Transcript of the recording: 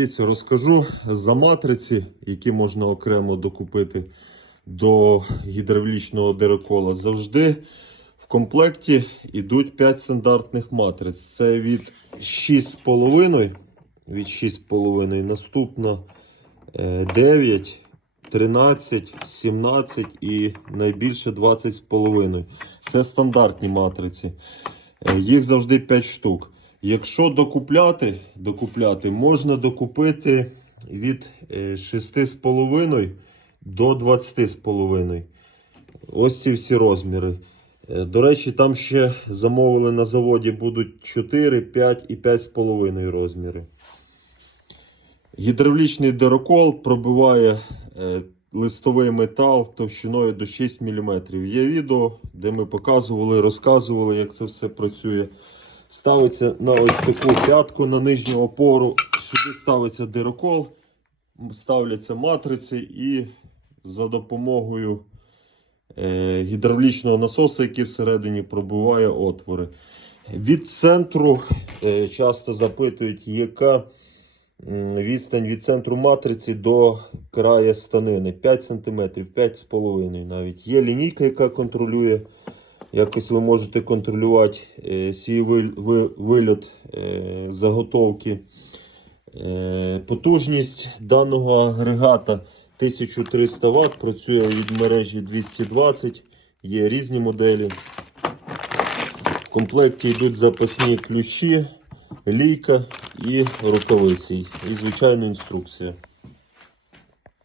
Розкажу за матриці, які можна окремо докупити до гідравлічного дирокола. Завжди в комплекті йдуть 5 стандартних матриць. Це від 6,5, від 6,5, наступна е, 9, 13, 17 і найбільше 20,5. Це стандартні матриці. Е, Їх завжди 5 штук. Якщо докупляти, докупляти можна докупити від е, 6,5 до 20,5. Ось ці всі розміри. Е, До речі, там ще замовили на заводі будуть 4, 5 і 5,5 розміри. Гідравлічний дирокол пробиває е, листовий метал товщиною до 6 мм. Є відео, де ми показували, розказували, як це все працює. Ставиться на ось таку п'ятку на нижню опору. Сюди ставиться дирокол, ставляться матриці і за допомогою е, гідравлічного насоса, який всередині пробиває отвори. Від центру е, часто запитують, яка відстань від центру матриці до краю станини 5 см, 5,5 навіть. Є лінійка, яка контролює. Якось ви можете контролювати е, свій виль- вильот е, заготовки. Е, потужність даного агрегата 1300 Вт, працює від мережі 220, є різні моделі. В комплекті йдуть запасні ключі, лійка і рукавиці. І звичайно інструкція.